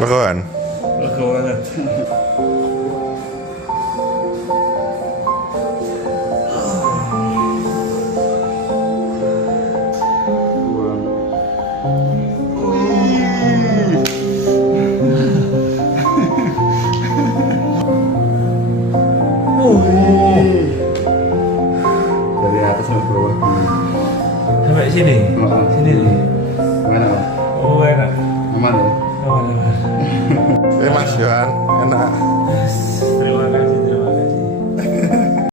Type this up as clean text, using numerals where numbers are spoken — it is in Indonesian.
Legoan. Lega banget. Dari atas sampai bawah. Sampai sini. Sini nih. Mana Bang? Oh enak. Aman ya? Aman. Mas Johan, enak.